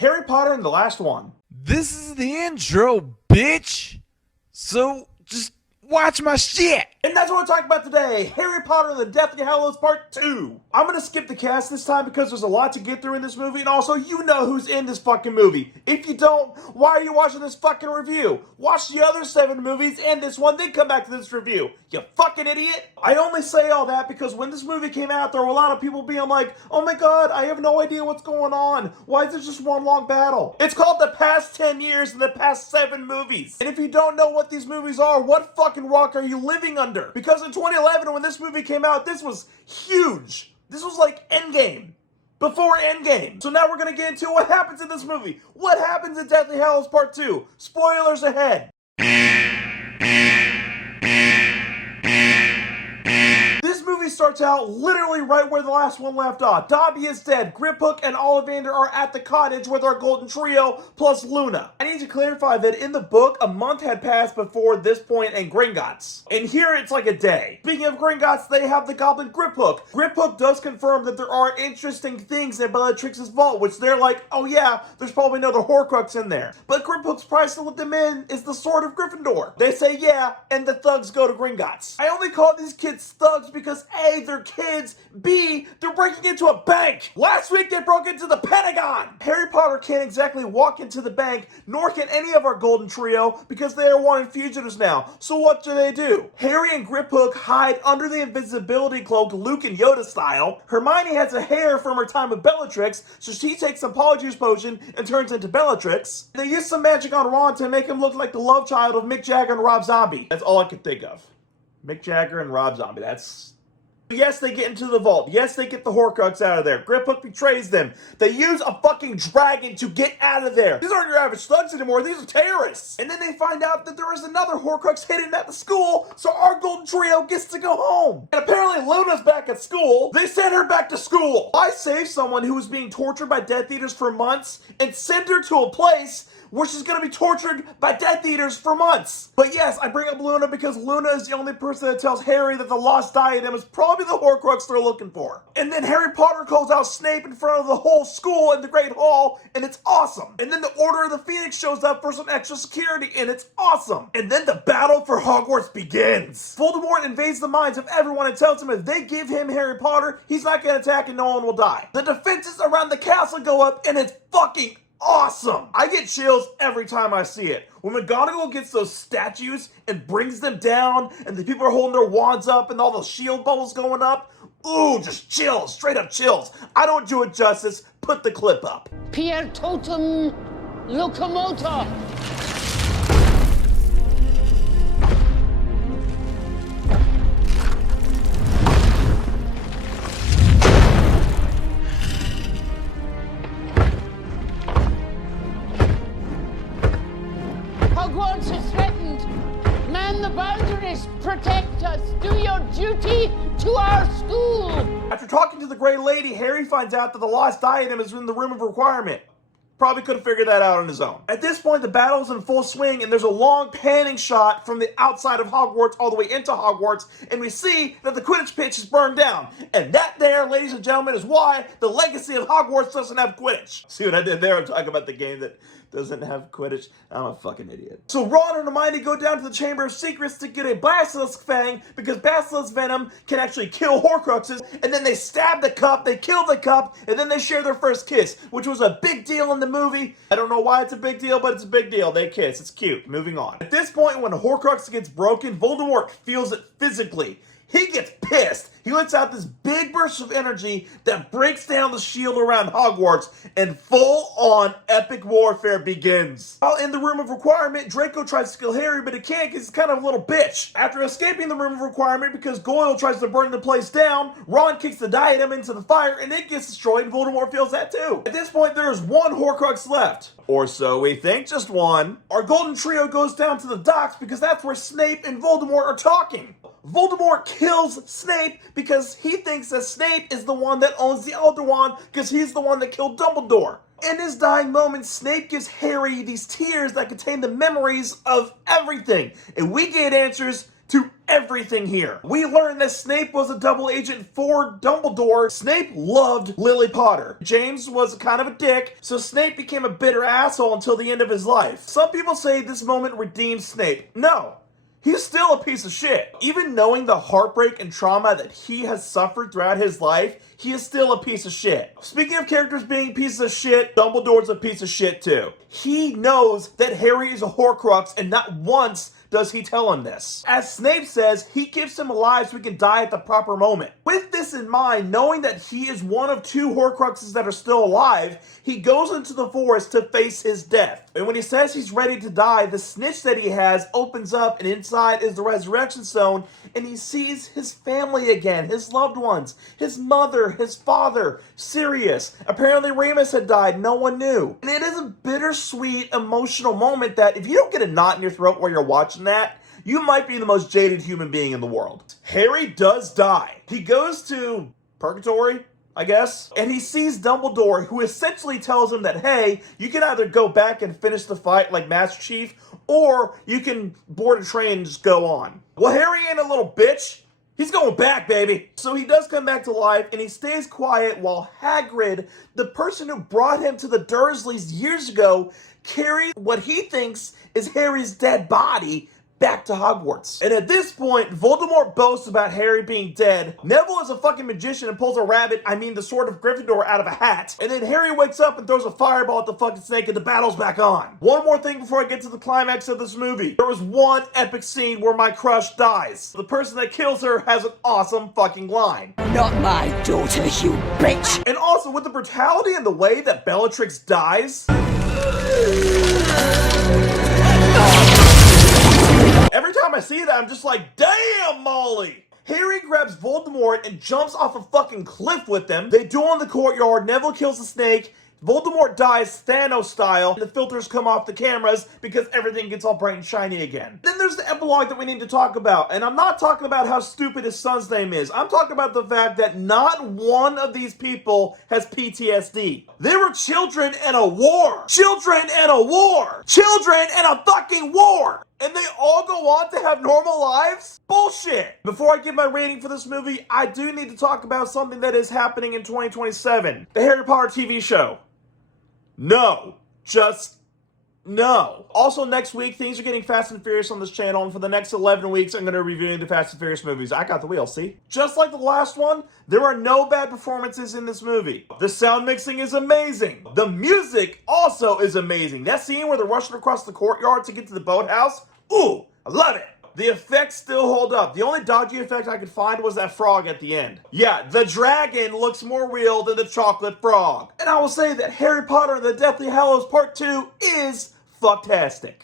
Harry Potter and the Last One. This is the intro, bitch. So just watch my shit. And that's what we're talking about today, Harry Potter and the Deathly Hallows Part 2. I'm gonna skip the cast this time because there's a lot to get through in this movie, and also you know who's in this fucking movie. If you don't, why are you watching this fucking review? Watch the other 7 movies and this one, then come back to this review. You fucking idiot. I only say all that because when this movie came out, there were a lot of people being like, oh my god, I have no idea what's going on. Why is it just one long battle? It's called the past 10 years and the past 7 movies. And if you don't know what these movies are, what fucking rock are you living under? Because in 2011, when this movie came out, this was huge. This was like Endgame. Before Endgame. So now we're going to get into what happens in this movie. What happens in Deathly Hallows Part 2? Spoilers ahead. This movie starts out literally right where the last one left off. Dobby is dead. Griphook and Ollivander are at the cottage with our golden trio plus Luna. I need to clarify that in the book, a month had passed before this point in Gringotts. And here it's like a day. Speaking of Gringotts, they have the goblin Griphook. Griphook does confirm that there are interesting things in Bellatrix's vault, which they're like, oh yeah, there's probably another Horcrux in there. But Griphook's price to let them in is the Sword of Gryffindor. They say yeah, and the thugs go to Gringotts. I only call these kids thugs because A, they're kids, B, they're breaking into a bank. Last week they broke into the Pentagon. Harry Potter can't exactly walk into the bank, nor can any of our golden trio because they are wanted fugitives now. So what do? Harry and Griphook hide under the invisibility cloak, Luke and Yoda style. Hermione has a hair from her time with Bellatrix, so she takes some Polyjuice potion and turns into Bellatrix. They use some magic on Ron to make him look like the love child of Mick Jagger and Rob Zombie. That's all I could think of. Mick Jagger and Rob Zombie, that's... Yes, they get into the vault. Yes, they get the Horcrux out of there. Griphook betrays them. They use a fucking dragon to get out of there. These aren't your average thugs anymore. These are terrorists. And then they find out that there is another Horcrux hidden at the school, so our golden trio gets to go home. And apparently Luna's back at school. They send her back to school. I saved someone who was being tortured by Death Eaters for months and send her to a place where she's gonna be tortured by Death Eaters for months. But yes, I bring up Luna because Luna is the only person that tells Harry that the lost diadem is probably the Horcrux they're looking for. And then Harry Potter calls out Snape in front of the whole school in the Great Hall, and it's awesome. And then the Order of the Phoenix shows up for some extra security, and it's awesome. And then the battle for Hogwarts begins. Voldemort invades the minds of everyone and tells them if they give him Harry Potter, he's not gonna attack and no one will die. The defenses around the castle go up, and it's fucking awesome! I get chills every time I see it. When McGonagall gets those statues and brings them down, and the people are holding their wands up and all the shield bubbles going up, ooh, just chills, straight up chills. I don't do it justice. Put the clip up. Pier totum locomotor. Hogwarts is threatened. Man the boundaries. Protect us. Do your duty to our school. After talking to the Grey Lady, Harry finds out that the lost diadem is in the Room of Requirement. Probably could have figured that out on his own. At this point, the battle is in full swing, and there's a long panning shot from the outside of Hogwarts all the way into Hogwarts, and we see that the Quidditch pitch is burned down. And that there, ladies and gentlemen, is why the legacy of Hogwarts doesn't have Quidditch. See what I did there? I'm talking about the game that doesn't have Quidditch. I'm a fucking idiot. So Ron and Hermione go down to the Chamber of Secrets to get a Basilisk Fang because Basilisk Venom can actually kill Horcruxes, and then they stab the cup, they kill the cup, and then they share their first kiss, which was a big deal in the movie. I don't know why it's a big deal, but it's a big deal. They kiss. It's cute. Moving on. At this point, when a Horcrux gets broken, Voldemort feels it physically. He gets pissed. He lets out this big burst of energy that breaks down the shield around Hogwarts, and full-on epic warfare begins. While in the Room of Requirement, Draco tries to kill Harry, but he can't because he's kind of a little bitch. After escaping the Room of Requirement because Goyle tries to burn the place down, Ron kicks the diadem into the fire, and it gets destroyed, and Voldemort feels that too. At this point, there is one Horcrux left. Or so we think, just one. Our golden trio goes down to the docks because that's where Snape and Voldemort are talking. Voldemort kills Snape because he thinks that Snape is the one that owns the Elder Wand because he's the one that killed Dumbledore. In his dying moments, Snape gives Harry these tears that contain the memories of everything. And we get answers to everything here. We learned that Snape was a double agent for Dumbledore. Snape loved Lily Potter. James was kind of a dick, so Snape became a bitter asshole until the end of his life. Some people say this moment redeemed Snape. No. He's still a piece of shit. Even knowing the heartbreak and trauma that he has suffered throughout his life, he is still a piece of shit. Speaking of characters being pieces of shit, Dumbledore's a piece of shit too. He knows that Harry is a Horcrux, and not once does he tell him this. As Snape says, he keeps him alive so he can die at the proper moment. With this in mind, knowing that he is one of 2 Horcruxes that are still alive, he goes into the forest to face his death. And when he says he's ready to die, the snitch that he has opens up, and inside is the Resurrection Stone, and he sees his family again, his loved ones, his mother, his father, Sirius. Apparently Remus had died, no one knew. And it is a bittersweet, emotional moment that if you don't get a knot in your throat while you're watching that, you might be the most jaded human being in the world. Harry does die. He goes to purgatory, I guess, and he sees Dumbledore, who essentially tells him that, hey, you can either go back and finish the fight like Master Chief, or you can board a train and just go on. Well, Harry ain't a little bitch. He's going back, baby. So he does come back to life, and he stays quiet while Hagrid, the person who brought him to the Dursleys years ago, carries what he thinks is Harry's dead body back to Hogwarts. And at this point, Voldemort boasts about Harry being dead. Neville is a fucking magician and pulls a rabbit, the sword of Gryffindor, out of a hat. And then Harry wakes up and throws a fireball at the fucking snake, and the battle's back on. One more thing before I get to the climax of this movie. There was one epic scene where my crush dies. The person that kills her has an awesome fucking line. Not my daughter, you bitch! And also, with the brutality and the way that Bellatrix dies, every time I see that, I'm just like, damn, Molly! Harry grabs Voldemort and jumps off a fucking cliff with them. They duel in the courtyard. Neville kills the snake. Voldemort dies Thanos style. The filters come off the cameras because everything gets all bright and shiny again. Then there's the epilogue that we need to talk about. And I'm not talking about how stupid his son's name is. I'm talking about the fact that not one of these people has PTSD. They were children in a war. Children in a war. Children in a fucking war. And they all go on to have normal lives? Bullshit! Before I give my rating for this movie, I do need to talk about something that is happening in 2027. The Harry Potter TV show. No. Just no. Also, next week, things are getting Fast and Furious on this channel, and for the next 11 weeks, I'm going to be reviewing the Fast and Furious movies. I got the wheel, see? Just like the last one, there are no bad performances in this movie. The sound mixing is amazing. The music also is amazing. That scene where they're rushing across the courtyard to get to the boathouse, ooh, I love it. The effects still hold up. The only dodgy effect I could find was that frog at the end. Yeah, the dragon looks more real than the chocolate frog. And I will say that Harry Potter and the Deathly Hallows Part 2 is fucktastic.